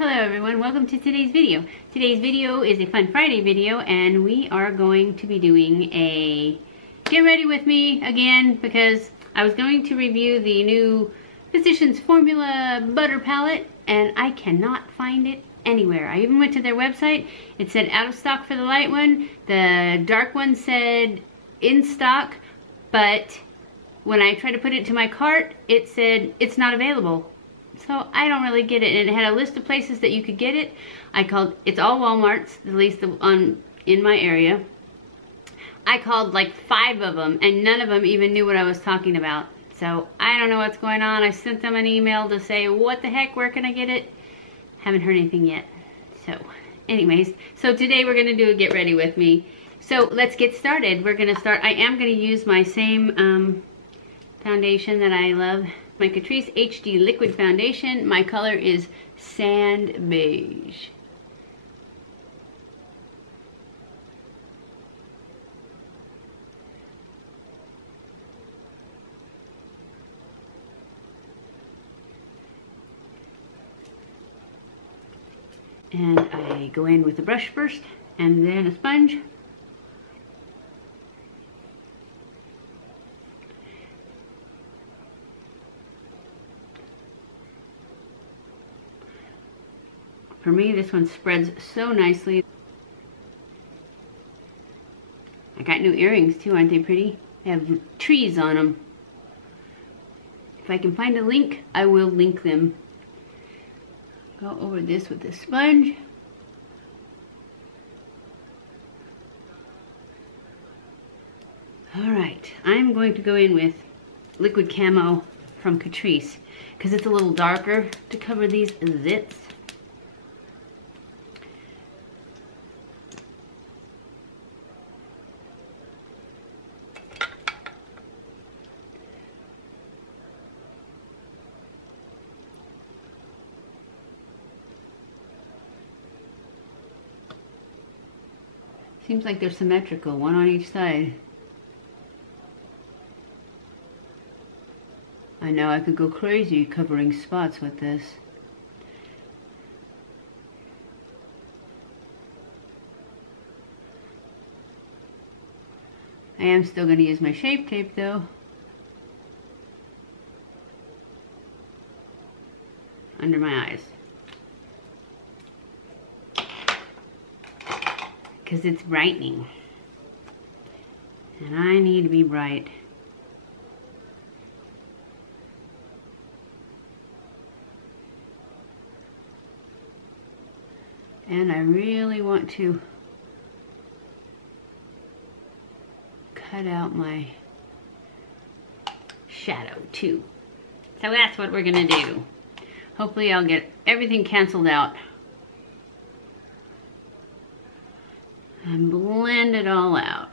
Hello everyone, welcome to today's video. Today's video is a Fun Friday video and we are going to be doing a get ready with me again because I was going to review the new Physicians Formula Butter Palette and I cannot find it anywhere. I even went to their website. It said out of stock for the light one. The dark one said in stock, but when I tried to put it to my cart, it said it's not available. So I don't really get it. And it had a list of places that you could get it. I called, it's all Walmarts, at least in my area. I called like 5 of them and none of them even knew what I was talking about. So I don't know what's going on. I sent them an email to say, what the heck, where can I get it? Haven't heard anything yet. So anyways, so today we're gonna do a get ready with me. So let's get started. We're gonna start, I am gonna use my same foundation that I love. My Catrice HD Liquid Foundation. My color is Sand Beige. And I go in with a brush first and then a sponge. For me, this one spreads so nicely. I got new earrings too, aren't they pretty? They have trees on them. If I can find a link, I will link them. Go over this with the sponge. Alright, I'm going to go in with Liquid Camo from Catrice because it's a little darker to cover these zits. Seems like they're symmetrical, one on each side. I know I could go crazy covering spots with this. I am still going to use my Shape Tape though. Under my eyes. Because it's brightening. And I need to be bright. And I really want to cut out my shadow too. So that's what we're gonna do. Hopefully I'll get everything canceled out. And blend it all out.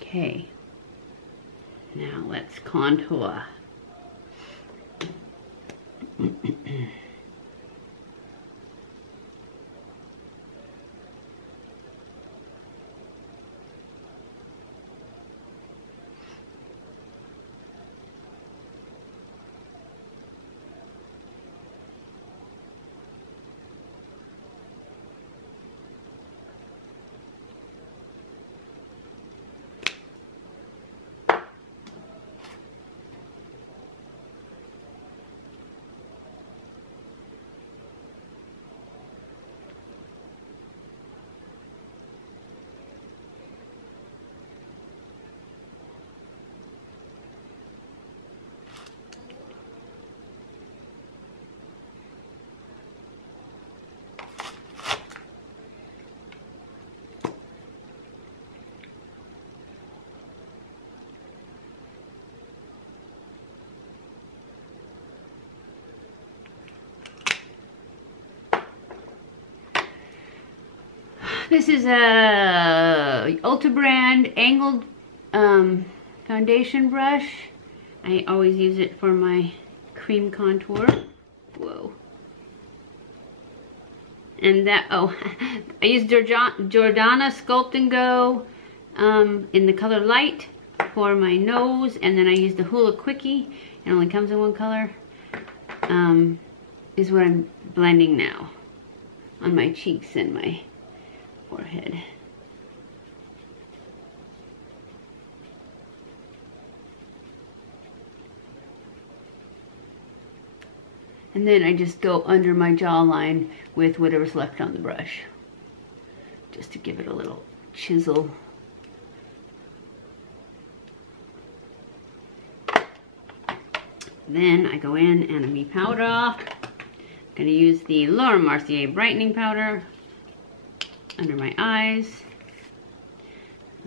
Okay, now let's contour. This is a Ulta brand angled foundation brush. I always use it for my cream contour. Whoa. And that, oh, I use Jordana Sculpt and Go in the color Light for my nose, and then I use the Hoola Quickie. It only comes in one color. Is what I'm blending now on my cheeks and my forehead. And then I just go under my jawline with whatever's left on the brush, just to give it a little chisel. Then I go in and I powder off. I'm going to use the Laura Mercier brightening powder under my eyes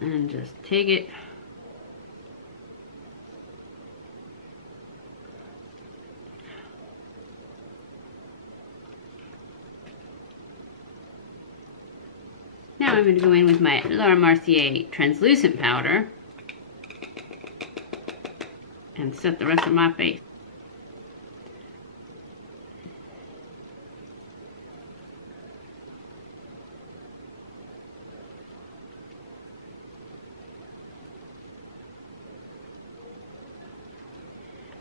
and just take it. Now I'm going to go in with my Laura Mercier translucent powder and set the rest of my face.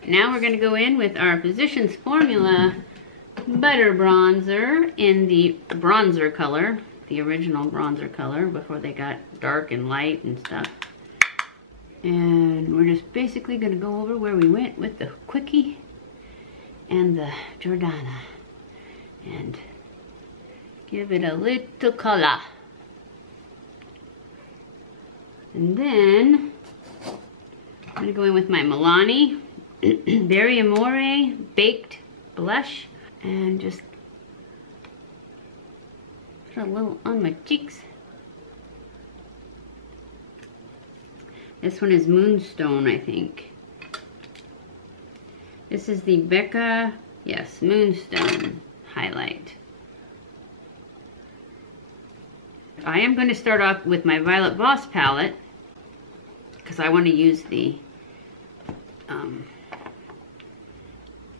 Now we're going to go in with our Physicians Formula Butter Bronzer in the bronzer color, the original bronzer color before they got dark and light and stuff. And we're just basically going to go over where we went with the Quickie and the Jordana and give it a little color. And then I'm going to go in with my Milani Berry Amore Baked Blush and just put a little on my cheeks. This one is Moonstone, I think. This is the Becca, yes, Moonstone highlight. I am going to start off with my Violet Voss palette because I want to use the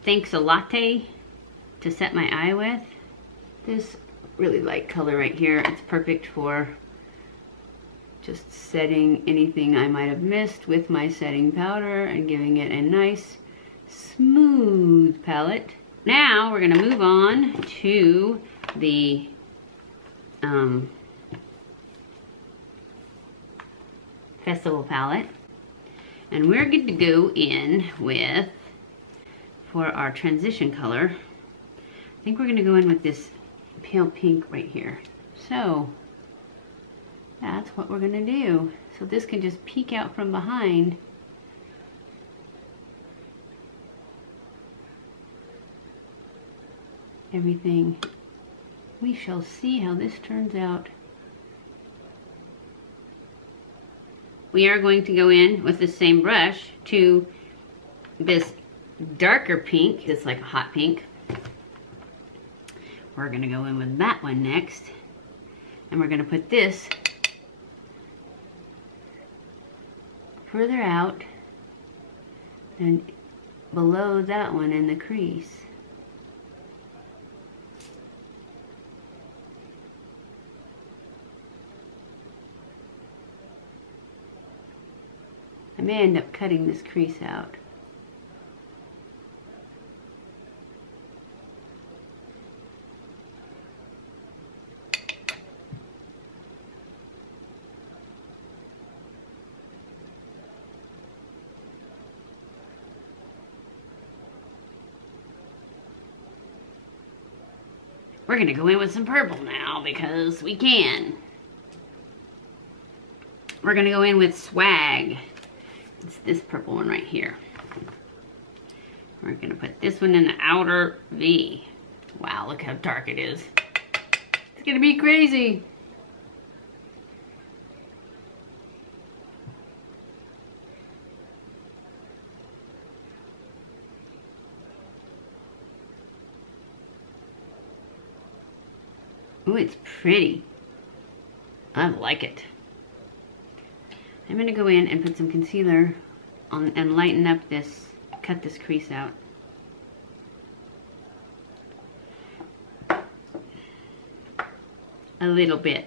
Thanks a Latte to set my eye with. This really light color right here, it's perfect for just setting anything I might have missed with my setting powder and giving it a nice smooth palette. Now we're going to move on to the Festival palette, and we're good to go in with, for our transition color, I think we're going to go in with this pale pink right here. So that's what we're going to do. So this can just peek out from behind. Everything. We shall see how this turns out. We are going to go in with the same brush to this darker pink. It's like a hot pink. We're going to go in with that one next. And we're going to put this further out and below that one in the crease. I may end up cutting this crease out. We're going to go in with some purple now because we can. We're going to go in with Swag. It's this purple one right here. We're going to put this one in the outer V. Wow, look how dark it is. It's going to be crazy. Ooh, it's pretty. I like it. I'm going to go in and put some concealer on and lighten up this, cut this crease out. A little bit.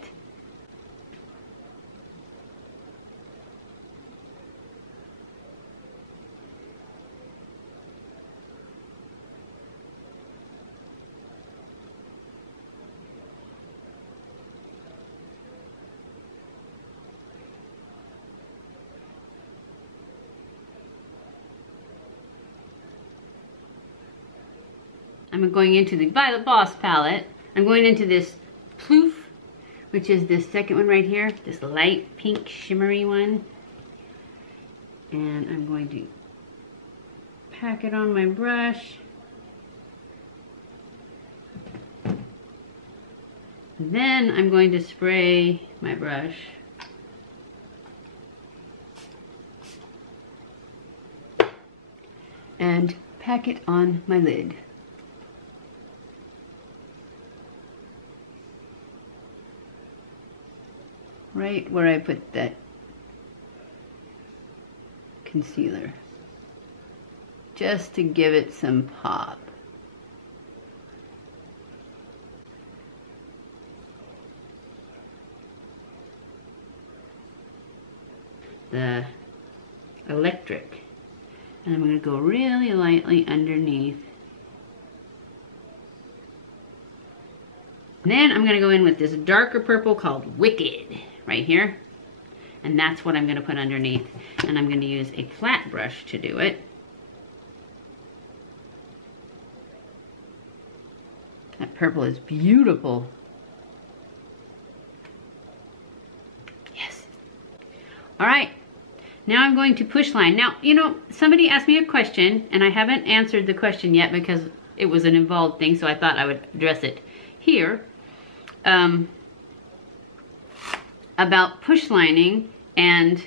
I'm going into the by the Voss palette. I'm going into this Ploof, which is this second one right here, this light pink shimmery one. And I'm going to pack it on my brush. Then I'm going to spray my brush. And pack it on my lid. Right where I put that concealer, just to give it some pop. The electric, and I'm going to go really lightly underneath. And then I'm going to go in with this darker purple called Wicked right here, and that's what I'm going to put underneath, and I'm going to use a flat brush to do it. That purple is beautiful. Yes. All right, now I'm going to push line. Now, you know, somebody asked me a question, and I haven't answered the question yet because it was an involved thing, so I thought I would address it here. About push lining and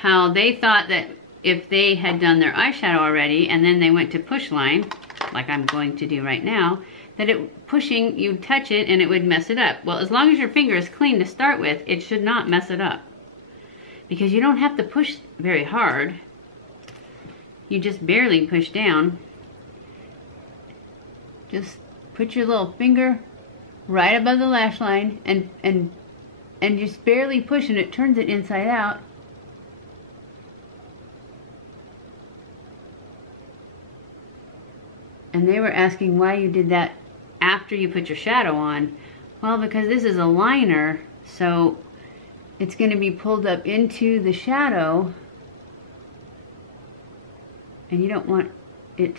how they thought that if they had done their eyeshadow already and then they went to push line, like I'm going to do right now, that it pushing, you'd touch it and it would mess it up. Well, as long as your finger is clean to start with, it should not mess it up. Because you don't have to push very hard. You just barely push down. Just put your little finger right above the lash line and just barely push and it turns it inside out. And they were asking why you did that after you put your shadow on. Well, because this is a liner, so it's going to be pulled up into the shadow, and you don't want it.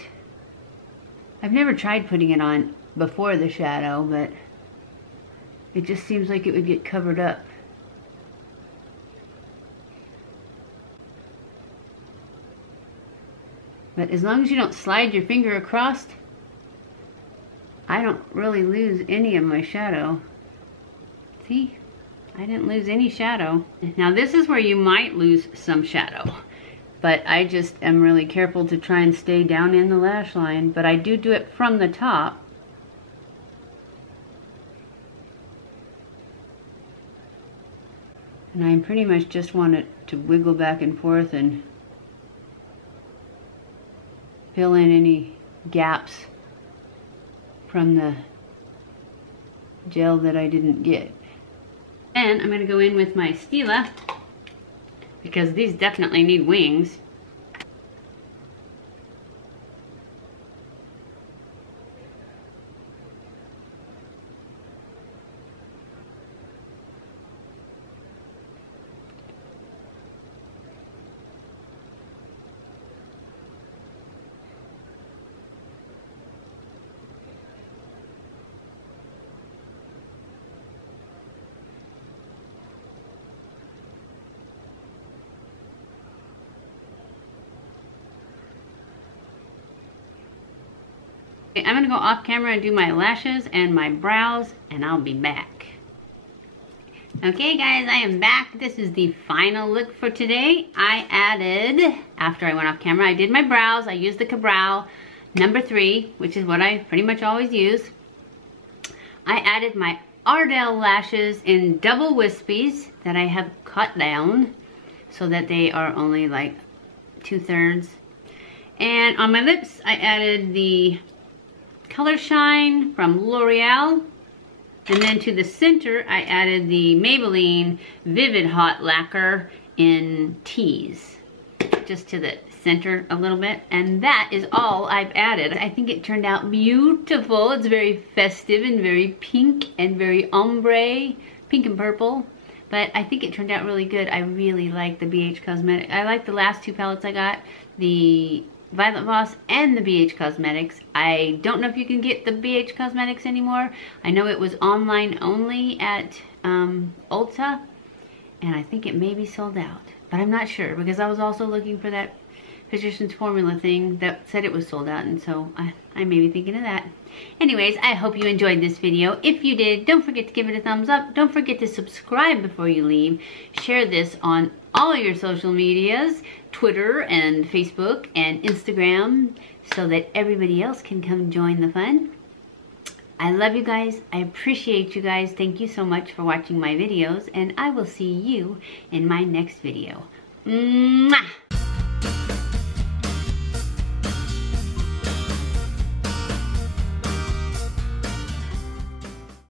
I've never tried putting it on before the shadow, but it just seems like it would get covered up. But as long as you don't slide your finger across, I don't really lose any of my shadow. See? I didn't lose any shadow. Now this is where you might lose some shadow, but I just am really careful to try and stay down in the lash line, but I do it from the top. And I pretty much just want it to wiggle back and forth and fill in any gaps from the gel that I didn't get. And I'm going to go in with my Stila, because these definitely need wings. Okay, I'm going to go off camera and do my lashes and my brows, and I'll be back. Okay guys, I am back. This is the final look for today. I added, after I went off camera, I did my brows. I used the Cabral number 3, which is what I pretty much always use. I added my Ardell lashes in double wispies that I have cut down so that they are only like 2/3. And on my lips, I added the Color Shine from L'Oreal. And then to the center, I added the Maybelline Vivid Hot Lacquer in Tease. Just to the center a little bit. And that is all I've added. I think it turned out beautiful. It's very festive and very pink and very ombre, pink and purple. But I think it turned out really good. I really like the BH Cosmetics. I like the last two palettes I got, the Violet Voss and the BH Cosmetics. I don't know if you can get the BH Cosmetics anymore. I know it was online only at Ulta, and I think it may be sold out. But I'm not sure, because I was also looking for that Physicians Formula thing that said it was sold out, and so I may be thinking of that. Anyways, I hope you enjoyed this video. If you did, don't forget to give it a thumbs up. Don't forget to subscribe before you leave. Share this on all your social medias, Twitter and Facebook and Instagram, so that everybody else can come join the fun. I love you guys. I appreciate you guys. Thank you so much for watching my videos, and I will see you in my next video. Mwah!